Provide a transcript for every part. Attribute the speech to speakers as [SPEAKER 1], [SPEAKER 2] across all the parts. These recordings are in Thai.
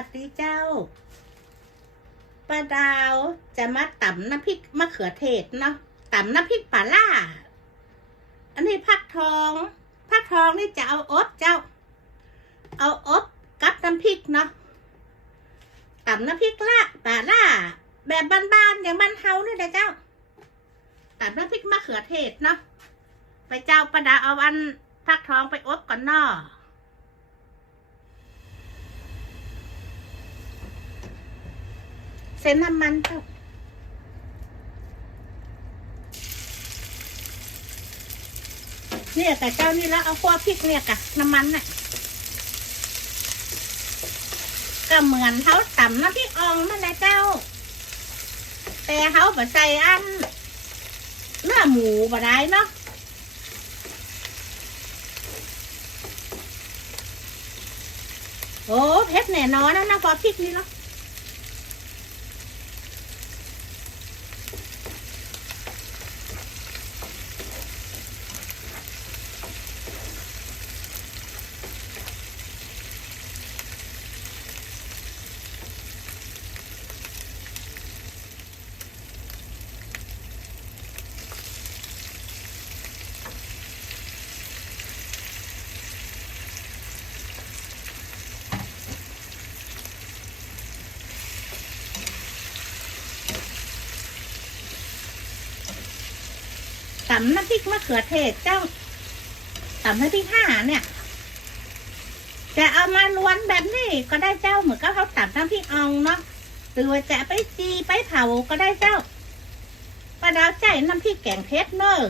[SPEAKER 1] วัสดีเจ้าป้าดาวจะมาตำน้ำพริกมะเขือเทศเนาะตำน้ำพริกปลาล่า อันนี้ผักทองผักทองนี่จะเอาอบเจ้า เอาอบกับน้ำพริกเนาะตำน้ำพริกละปลาล่า แบบบ้านๆอย่างบ้านเฮานี่แหละเจ้าตำน้ำพริกมะเขือเทศเนาะไปเจ้าประดาวเอาอันผักทองไปอบก่อนเนาะ เส้นน้ำมันเจ้าเนี่ยแต่เจ้านี่แล้วเอาขั้วพริกเนี่ยกะน้ำมันน่ะก็เหมือนเขาตำน้ำพริกอ่องนั่นแหละเจ้า แต่เขาบะใส่อันเนื้อหมูบะได้เนาะโอ้เผ็ดแน่นอนนะนะพอพริกนี่เนาะำน้ำพริกมะเขือเทศเจ้าตำน้ำพริกห่าเนี่ย จะเอามาล้วนแบบนี้ก็ได้เจ้าเหมือนกับเขาตำน้ำพริกอ่องเนาะหรือว่าจะไปจีไปเผาก็ได้เจ้าป้าดาวใจน้ำพริกแกงเพชรเนอะ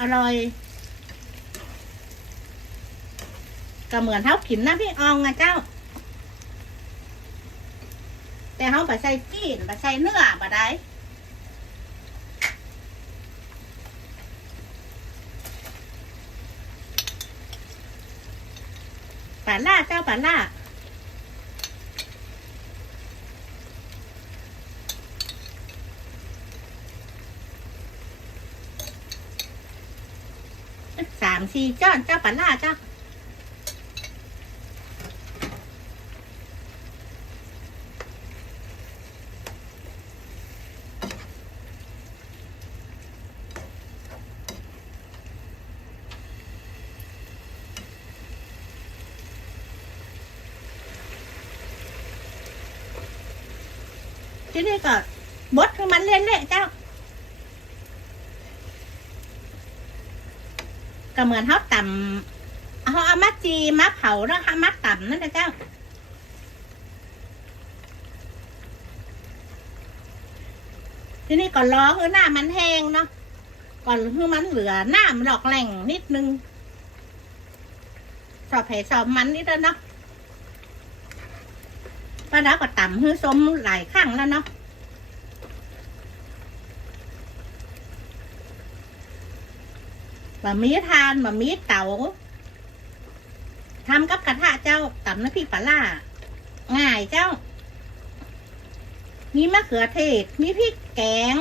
[SPEAKER 1] อร่อยก็เหมือนเขากินน้ำพริกอ่องอะเจ้า แต่เขาไปใส่จีนไปใส่เนื้อมาได้ ปลาล่าเจ้าปลาล่าสามสี่จ้อนเจ้าปลาล่าเจ้า ที่นี่ก็บดคือมันเละๆเจ้าก็เหมือนเขาต่ำเขาเอามาจีมาเผาแล้วเอามาต่ำนั่นนะเจ้าทีนี้ก่อนล้อคือหน้ามันแห้งเนาะก่อนคือมันเหลือหน้ามันหลอกแหล่งนิดนึงสอบแผลสอบมันนิดแล้วเนาะ ป้าดาก็ต่ำคือสมหลายครั้งแล้วเนาะบะหมี่ทานบะหมี่เต๋าทำกับกระทะเจ้าตำน้ำพริกปลาล่าง่ายเจ้า มีมะเขือเทศ มีพริกแกง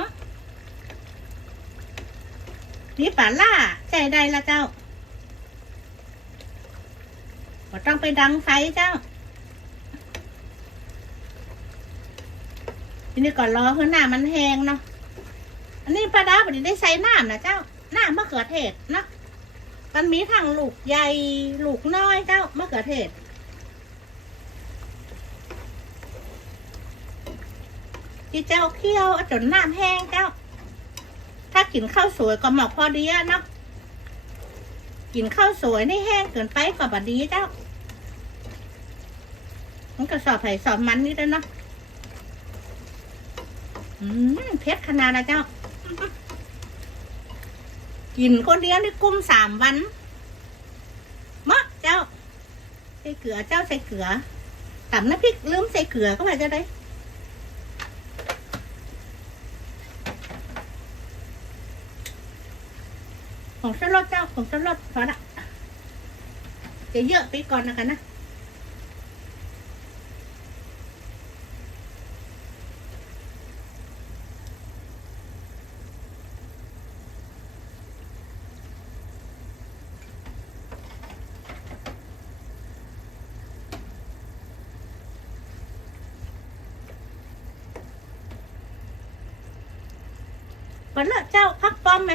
[SPEAKER 1] มีปลาล่าใจได้ละเจ้าก็ต้องไปดังไฟเจ้า ทีนี้ก่อนรอคือหน้ามันแห้งเนาะอันนี้ปลาดาวไม่ได้ใส่น้ำนะเจ้าน้ำมะเขือเทศเนาะมันมีทั้งลูกใหญ่ลูกน้อยเจ้ามะเขือเทศที่เจ้าเคี่ยวจนน้ำแห้งเจ้า ถ้ากินข้าวสวยก็เหมาะพอดีเนาะกินข้าวสวยนี่แห้งเกินไปก็บดีเจ้า มันก็สอบไผ่สอบมันนี่ด้วยเนาะ อืมเผ็ดขนาดนะเจ้า กินคนเดียวนี่กุ้มสามวันมะเจ้า ใส่เกลือเจ้าใส่เกลือตำน้ำพริกลืมใส่เกลือก็ไปจะได้ของสลดเจ้าของสลดพอละจะเยอะไปก่อนนะกันนะ ไปเลอะเจ้าพักป้อมไหม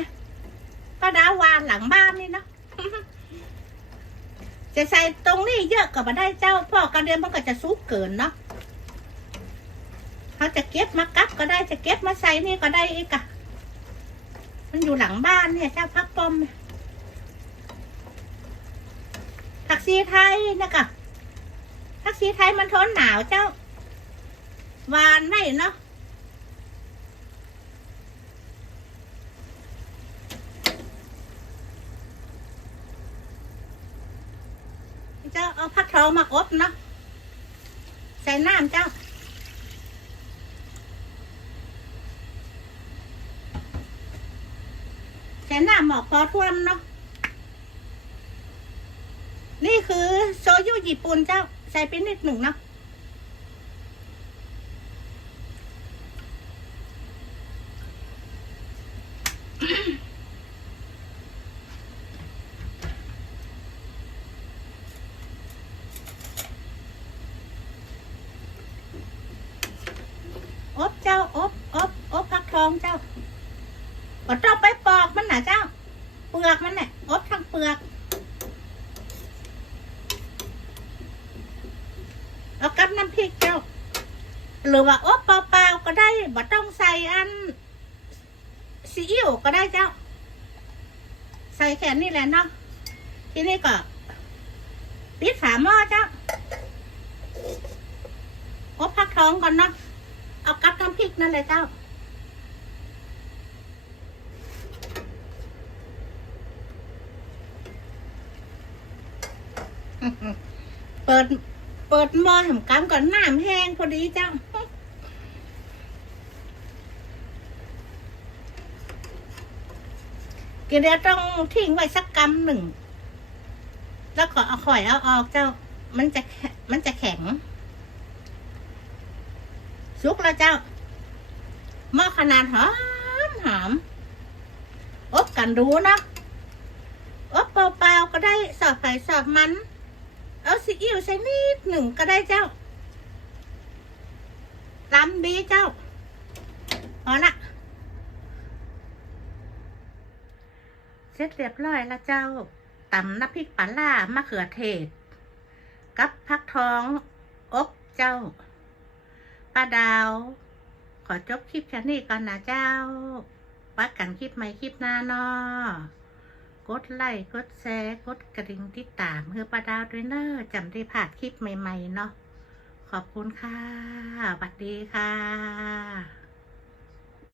[SPEAKER 1] ป้าดาวานหลังบ้านนี่เนาะจะใส่ตรงนี้เยอะก็มาได้เจ้าเพ่อกระเดียนมันก็จะซุกเกินเนาะเขาจะเก็บมากับก็ได้จะเก็บมาใส่นี่ก็ได้อีกอะมันอยู่หลังบ้านเนี่ยเจ้าพักป้อมผักซีไทยนะคะผักซีไทยมันทนหนาวเจ้าวานได้เนาะ เจ้า เอามาอบเนาะใส่น้ำเจ้า ใส่น้ำหมอกพอท่วมเนาะนี่คือโซยุญี่ปุ่นเจ้า ใส่ไปนิดหนึ่งเนาะ อบเจ้าอบอบอบผักทองเจ้าก็ต้องไปปอกมันนะเจ้า เปลือกมันเนี่ยอบทั้งเปลือกเอากับน้ำพริกเจ้า หรือว่าอบเปล่าๆก็ได้บ่ต้องใส่อันซีอิ๊วก็ได้เจ้า ใส่แค่นี้แหละเนาะทีนี้ก็ปิดฝาหม้อเจ้าอบพักท้องก่อนเนาะ เอากับน้ำพริกนั่นเลยเจ้า เปิด เปิดหม้อทำกำก่อนน้ำแห้งพอดีเจ้ากินเดี๋ยวต้องทิ้งไว้สักกำหนึ่ง แล้วก็เอาข่อยเอาออกเจ้า มันจะแข็งมันจะแข็ง สุกแล้วเจ้าหม้อขนาดหอมหอมอบกันดูเนะอบเปล่าๆก็ได้สอบไผ่สอบมัน เอาซีอิ๊วใส่นิดหนึ่งก็ได้เจ้าลำดีเจ้าพอละเสร็จเรียบร้อยแล้วเจ้าตำน้ำพริกปลาล่ามะเขือเทศ กับพักทองอบเจ้า ป้าดาว ขอจบคลิปชั้นี้ก่อนนะเจ้าปักกันคลิปใหม่คลิปหน้าเนอกดไลค์กดแชร์กดกระดิ่งติดตามเพื่อป้าดาวด้วยเนอะจำได้ผ่านคลิปใหม่ ๆ เนาะขอบคุณค่ะสวัสดีค่ะ